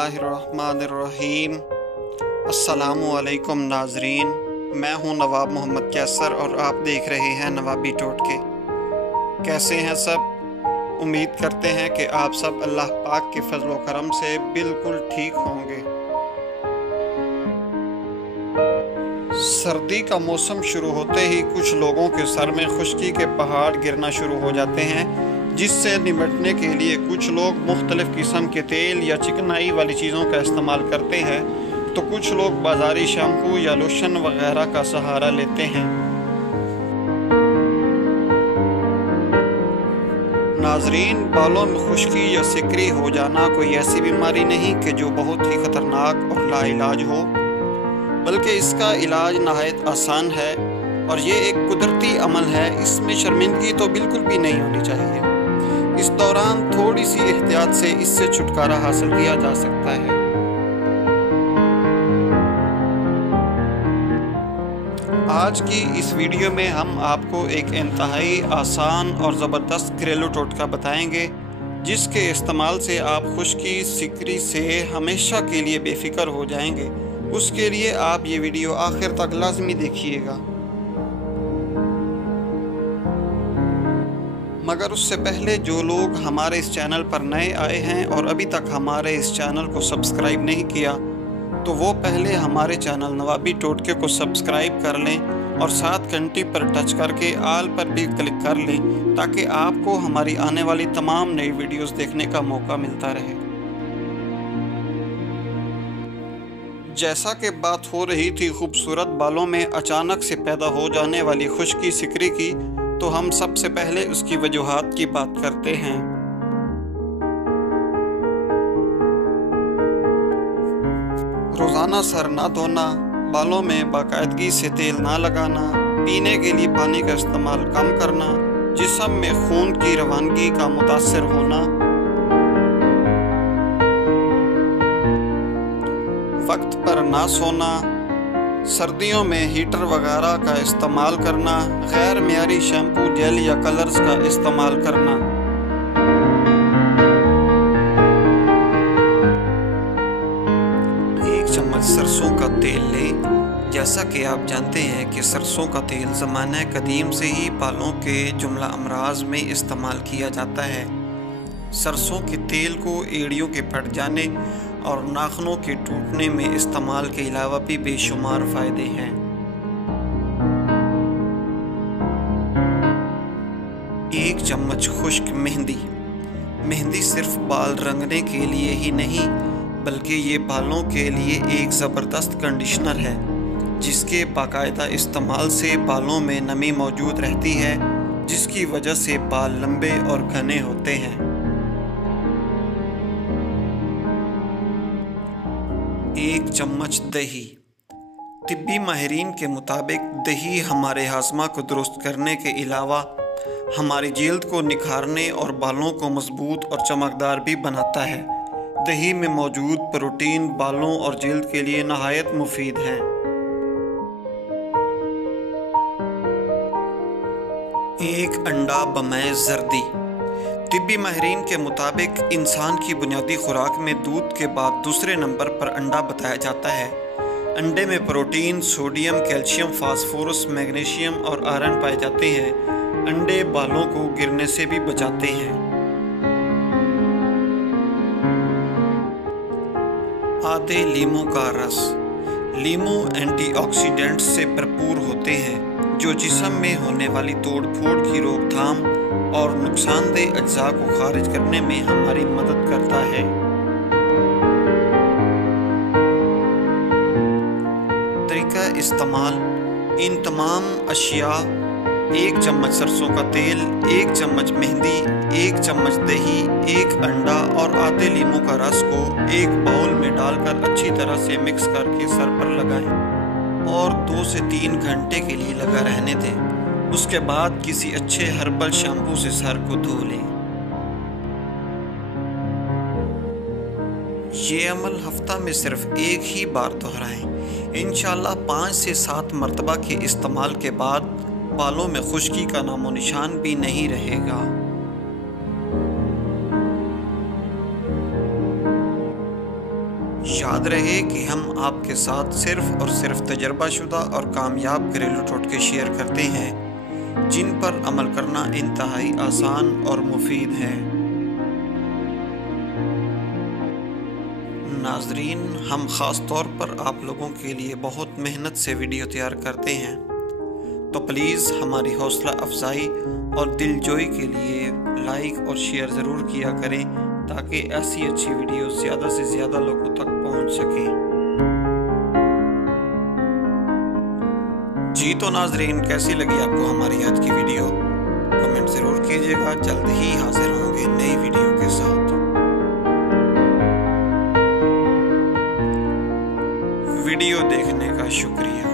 बिस्मिल्लाहिर्रहमानिर्रहीम। अस्सलामुअलैकुम नाजरीन, मैं हूं नवाब मोहम्मद कैसर और आप देख रहे हैं नवाबी टोटके। कैसे हैं सब? उम्मीद करते हैं कि आप सब अल्लाह पाक के फजल व करम से बिल्कुल ठीक होंगे। सर्दी का मौसम शुरू होते ही कुछ लोगों के सर में खुश्की के पहाड़ गिरना शुरू हो जाते हैं, जिससे निपटने के लिए कुछ लोग मुख्तलिफ़ किस्म के तेल या चिकनाई वाली चीज़ों का इस्तेमाल करते हैं, तो कुछ लोग बाज़ारी शैम्पू या लोशन वगैरह का सहारा लेते हैं। नाजरीन, बालों में खुश्की या सिकरी हो जाना कोई ऐसी बीमारी नहीं कि जो बहुत ही ख़तरनाक और लाइलाज हो, बल्कि इसका इलाज नहायत आसान है और ये एक कुदरती अमल है। इसमें शर्मिंदगी तो बिल्कुल भी नहीं होनी चाहिए। इस दौरान थोड़ी सी एहतियात से इससे छुटकारा हासिल किया जा सकता है। आज की इस वीडियो में हम आपको एक इंतहाई आसान और ज़बरदस्त घरेलू टोटका बताएंगे, जिसके इस्तेमाल से आप खुश्की सिकरी से हमेशा के लिए बेफिक्र हो जाएंगे। उसके लिए आप ये वीडियो आखिर तक लाजमी देखिएगा। मगर उससे पहले जो लोग हमारे इस चैनल पर नए आए हैं और अभी तक हमारे इस चैनल को सब्सक्राइब नहीं किया, तो वो पहले हमारे चैनल नवाबी टोटके को सब्सक्राइब कर लें और साथ घंटी पर टच करके आल पर भी क्लिक कर लें, ताकि आपको हमारी आने वाली तमाम नई वीडियोस देखने का मौका मिलता रहे। जैसा कि बात हो रही थी खूबसूरत बालों में अचानक से पैदा हो जाने वाली खुश्की सिकरी की, तो हम सबसे पहले उसकी वजूहात की बात करते हैं। रोज़ाना सर ना धोना, बालों में बाकायदगी से तेल ना लगाना, पीने के लिए पानी का इस्तेमाल कम करना, जिस्म में खून की रवानगी का मुतासर होना, वक्त पर ना सोना, सर्दियों में हीटर वगैरह का इस्तेमाल करना, गैर मियारी शैम्पू, जेल या कलर्स का इस्तेमाल करना। एक चम्मच सरसों का तेल लें। जैसा कि आप जानते हैं कि सरसों का तेल ज़माने कदीम से ही बालों के जुमला अमराज में इस्तेमाल किया जाता है। सरसों के तेल को एड़ियों के फट जाने और नाखूनों के टूटने में इस्तेमाल के अलावा भी बेशुमार फ़ायदे हैं। एक चम्मच खुश्क मेहंदी। मेहंदी सिर्फ बाल रंगने के लिए ही नहीं, बल्कि ये बालों के लिए एक ज़बरदस्त कंडीशनर है, जिसके बाकायदा इस्तेमाल से बालों में नमी मौजूद रहती है, जिसकी वजह से बाल लंबे और घने होते हैं। एक चम्मच दही। तिब्बी माहिरीन के मुताबिक दही हमारे हाजमा को दुरुस्त करने के अलावा हमारी जल्द को निखारने और बालों को मजबूत और चमकदार भी बनाता है। दही में मौजूद प्रोटीन बालों और जल्द के लिए नहायत मुफीद हैं। एक अंडा बमैज़ जर्दी। तिब्बी माहिरीन के मुताबिक इंसान की बुनियादी खुराक में दूध के बाद दूसरे नंबर पर अंडा बताया जाता है। अंडे में protein, sodium, calcium, phosphorus, magnesium और आयरन पाए जाते हैं। अंडे बालों को गिरने से भी बचाते हैं। आधे लीमू का रस। लीमू एंटीऑक्सीडेंट्स से भरपूर होते हैं, जो जिस्म में होने वाली तोड़ फोड़ की रोकथाम और नुकसानदेह अज्जा को खारिज करने में हमारी मदद करता है। तरीका इस्तेमाल। इन तमाम अशिया, एक चम्मच सरसों का तेल, एक चम्मच मेहंदी, एक चम्मच दही, एक अंडा और आधे लीमू का रस को एक बाउल में डालकर अच्छी तरह से मिक्स करके सर पर लगाएं और 2 से 3 घंटे के लिए लगा रहने दें। उसके बाद किसी अच्छे हर्बल शैम्पू से सर को धो लें। ये अमल हफ्ता में सिर्फ एक ही बार दोहराएं। इंशाल्लाह 5 से 7 मरतबा के इस्तेमाल के बाद बालों में खुश्की का नामो निशान भी नहीं रहेगा। याद रहे कि हम आपके साथ सिर्फ और सिर्फ तजर्बा शुदा और कामयाब घरेलू टोटके शेयर करते हैं जिन पर अमल करना इंतहाई आसान और मुफीद है। नाजरीन, हम ख़ास तौर पर आप लोगों के लिए बहुत मेहनत से वीडियो तैयार करते हैं, तो प्लीज़ हमारी हौसला अफजाई और दिलजोई के लिए लाइक और शेयर ज़रूर किया करें ताकि ऐसी अच्छी वीडियो ज़्यादा से ज़्यादा लोगों तक पहुंच सकें। जी तो नाजरीन, कैसी लगी आपको हमारी आज की वीडियो? कमेंट ज़रूर कीजिएगा। जल्द ही हाजिर होंगे नई वीडियो के साथ। वीडियो देखने का शुक्रिया।